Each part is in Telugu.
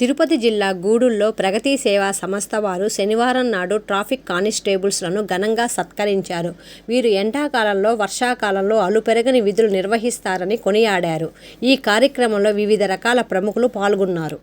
తిరుపతి జిల్లా గూడూల్లో ప్రగతి సేవా సంస్థ వారు శనివారం నాడు ట్రాఫిక్ కానిస్టేబుల్స్లను ఘనంగా సత్కరించారు. వీరు ఎండాకాలంలో వర్షాకాలంలో అలుపెరగని విధులు నిర్వహిస్తారని కొనియాడారు. ఈ కార్యక్రమంలో వివిధ రకాల ప్రముఖులు పాల్గొన్నారు.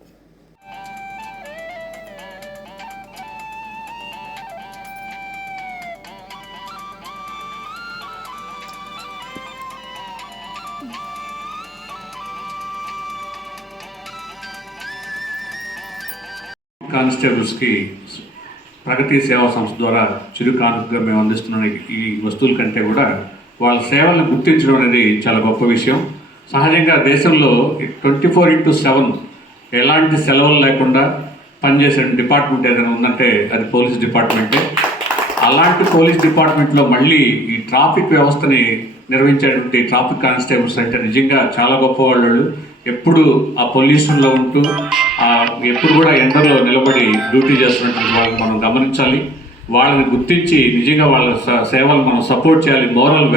కానిస్టేబుల్స్కి ప్రగతి సేవా సంస్థ ద్వారా చిరు కానుకగా మేము అందిస్తున్న ఈ వస్తువుల కంటే కూడా వాళ్ళ సేవలను గుర్తించడం అనేది చాలా గొప్ప విషయం. సహజంగా దేశంలో ట్వంటీ ఫోర్ ఇంటూ సెవెన్ ఎలాంటి సెలవులు లేకుండా పనిచేసే డిపార్ట్మెంట్ ఏదైనా ఉందంటే అది పోలీస్ డిపార్ట్మెంటే. అలాంటి పోలీస్ డిపార్ట్మెంట్లో మళ్ళీ ఈ ట్రాఫిక్ వ్యవస్థని నిర్వహించేటువంటి ట్రాఫిక్ కానిస్టేబుల్స్ అంటే నిజంగా చాలా గొప్ప వాళ్ళు ఎప్పుడు ఆ పొల్యూషన్లో ఉంటూ ఎప్పుడు కూడా ఎండలో నిలబడి డ్యూటీ చేస్తున్నటువంటి వాళ్ళని మనం గమనించాలి. వాళ్ళని గుర్తించి నిజంగా వాళ్ళ స- సేవలు మనం సపోర్ట్ చేయాలి. మోరల్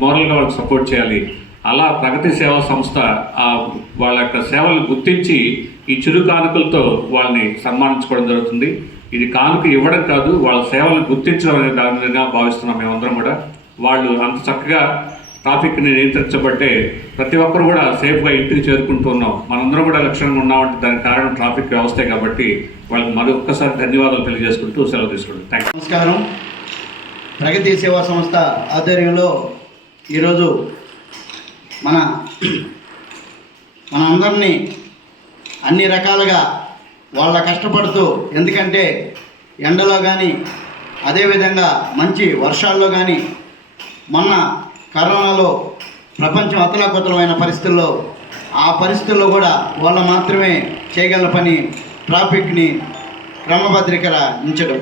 మోరల్గా వాళ్ళకి సపోర్ట్ చేయాలి. అలా ప్రగతి సేవా సంస్థ వాళ్ళ యొక్క సేవలను గుర్తించి ఈ చిరు కానుకలతో వాళ్ళని సన్మానించుకోవడం జరుగుతుంది. ఇది కానుక ఇవ్వడం కాదు వాళ్ళ సేవలను గుర్తించడం అనే దానిగా భావిస్తున్నాం మేమందరం కూడా. వాళ్ళు అంత చక్కగా ట్రాఫిక్ని నియంత్రించబట్టే ప్రతి ఒక్కరు కూడా సేఫ్గా ఇంటికి చేరుకుంటున్నాం. మనందరం కూడా లక్ష్యంగా ఉన్నామంటే దానికి కారణం ట్రాఫిక్ వ్యవస్థే కాబట్టి వాళ్ళకి మరి ఒక్కసారి ధన్యవాదాలు తెలియజేసుకుంటూ సెలవు తీసుకుంటాం థ్యాంక్ నమస్కారం. ప్రగతి సేవా సంస్థ ఆధ్వర్యంలో ఈరోజు మన మన అందరినీ అన్ని రకాలుగా వాళ్ళ కష్టపడుతూ ఎందుకంటే ఎండలో కానీ అదేవిధంగా మంచి వర్షాల్లో కానీ మొన్న కరోనాలో ప్రపంచం అతలాకుతలమైన పరిస్థితుల్లో ఆ పరిస్థితుల్లో కూడా వాళ్ళు మాత్రమే చేయగల పని ట్రాఫిక్ని క్రమబద్ధీకరించడం.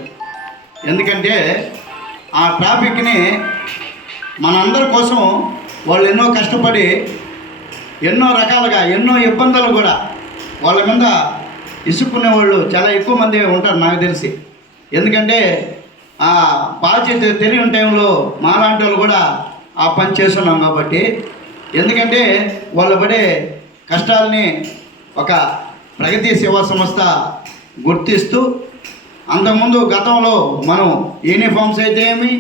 ఎందుకంటే ఆ ట్రాఫిక్ని మనందరి కోసం వాళ్ళు ఎన్నో కష్టపడి ఎన్నో రకాలుగా ఎన్నో ఇబ్బందులు కూడా వాళ్ళ మీద ఇసుక్కునే వాళ్ళు చాలా ఎక్కువ మంది ఉంటారు నాకు తెలిసి. ఎందుకంటే ఆ బాధ్యత తెలియని టైంలో మాలాంటి వాళ్ళు కూడా ఆ పని చేస్తున్నాం కాబట్టి. ఎందుకంటే వాళ్ళు పడే కష్టాలని ఒక ప్రగతి సేవా సంస్థ గుర్తిస్తూ అంతకుముందు గతంలో మనం యూనిఫామ్స్ అయితే ఏమి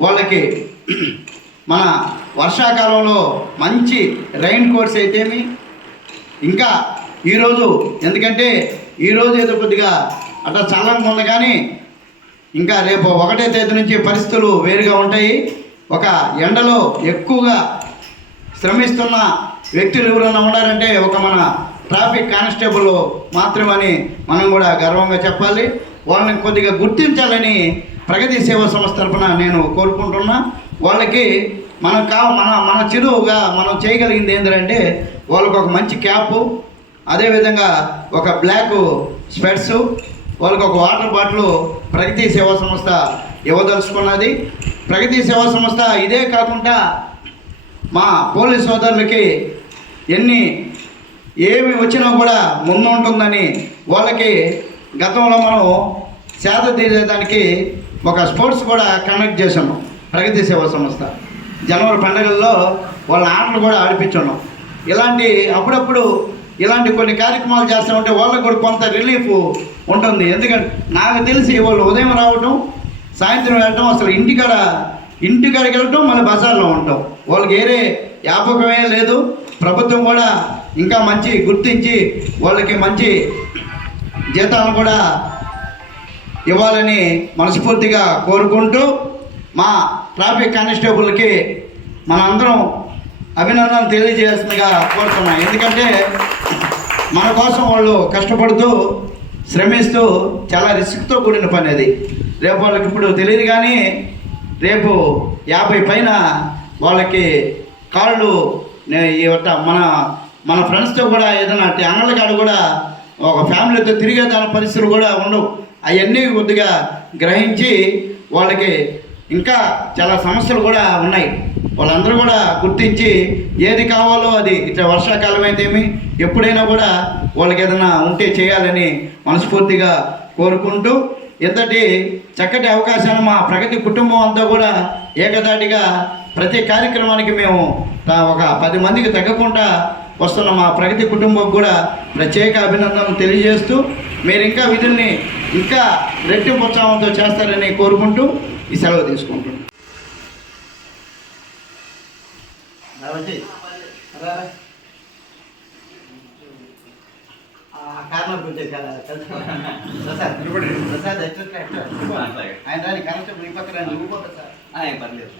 వాళ్ళకి మన వర్షాకాలంలో మంచి రైన్ కోట్స్ అయితేమి ఇంకా ఈరోజు ఎందుకంటే ఈరోజు ఏదో కొద్దిగా అట్లా చల్లంగా ఉంది కానీ ఇంకా రేపు ఒకటే తేదీ నుంచి పరిస్థితులు వేరుగా ఉంటాయి. ఒక ఎండలో ఎక్కువగా శ్రమిస్తున్న వ్యక్తులు ఎవరైనా ఉన్నారంటే ఒక మన ట్రాఫిక్ కానిస్టేబుల్ మాత్రమని మనం కూడా గర్వంగా చెప్పాలి. వాళ్ళని కొద్దిగా గుర్తించాలని ప్రగతి సేవా సంస్థ తరఫున నేను కోరుకుంటున్నా. వాళ్ళకి మనం కా మన మన చిరువుగా మనం చేయగలిగింది ఏంటంటే వాళ్ళకు ఒక మంచి క్యాపు అదేవిధంగా ఒక బ్లాక్ స్పెట్స్ వాళ్ళకి ఒక వాటర్ బాటిల్ ప్రగతి సేవా సంస్థ ఇవ్వదలుచుకున్నది. ప్రగతి సేవా సంస్థ ఇదే కాకుండా మా పోలీస్ సోదరులకి ఎన్ని ఏమి వచ్చినా కూడా ముందు ఉంటుందని వాళ్ళకి గతంలో మనం సేద తీరేదానికి ఒక స్పోర్ట్స్ కూడా కండక్ట్ చేసాము ప్రగతి సేవా సంస్థ. జనవరి పండుగల్లో వాళ్ళ ఆటలు కూడా ఆడిపించున్నాం ఇలాంటి అప్పుడప్పుడు ఇలాంటి కొన్ని కార్యక్రమాలు చేస్తూ ఉంటే వాళ్ళకు కూడా కొంత రిలీఫ్ ఉంటుంది. ఎందుకంటే నాకు తెలిసి వాళ్ళు ఉదయం రావటం సాయంత్రం వెళ్ళటం అసలు ఇంటికాడ ఇంటికాడికి వెళ్ళటం మన బజార్లో ఉంటాం. వాళ్ళకి ఏరే వ్యాపకమే లేదు. ప్రభుత్వం కూడా ఇంకా మంచి గుర్తించి వాళ్ళకి మంచి జీతాలను కూడా ఇవ్వాలని మనస్ఫూర్తిగా కోరుకుంటూ మా ట్రాఫిక్ కానిస్టేబుల్కి మనందరం అభినందన తెలియజేస్తుందిగా కోరుతున్నాం. ఎందుకంటే మన కోసం వాళ్ళు కష్టపడుతూ శ్రమిస్తూ చాలా రిస్క్తో కూడిన పని అది. రేపు వాళ్ళకి ఇప్పుడు తెలియదు కానీ రేపు యాభై పైన వాళ్ళకి కాళ్ళు మన మన ఫ్రెండ్స్తో కూడా ఏదైనా అంగళ్ళ కాడ కూడా ఒక ఫ్యామిలీతో తిరిగే దాని పరిస్థితులు కూడా ఉండవు. అవన్నీ కొద్దిగా గ్రహించి వాళ్ళకి ఇంకా చాలా సమస్యలు కూడా ఉన్నాయి. వాళ్ళందరూ కూడా గుర్తించి ఏది కావాలో అది ఇట్లా వర్షాకాలం అయితేమి ఎప్పుడైనా కూడా వాళ్ళకి ఏదైనా ఉంటే చేయాలని మనస్ఫూర్తిగా కోరుకుంటూ ఇంతటి చక్కటి అవకాశాలు మా ప్రగతి కుటుంబం అంతా కూడా ఏకదాటిగా ప్రతి కార్యక్రమానికి మేము ఒక పది మందికి తగ్గకుండా వస్తున్న మా ప్రగతి కుటుంబం కూడా ప్రత్యేక అభినందనలు తెలియజేస్తూ మీరు ఇంకా విధుల్ని ఇంకా రెట్టింపు ఉత్సాహంతో చేస్తారని కోరుకుంటూ ఈ సెలవు తీసుకుంటున్నాను కార్నర్ ప్రసాద్ ప్రసాద్ ఆయన రాని మీ పక్కన నువ్వు పోతా సార్ పర్లేదు.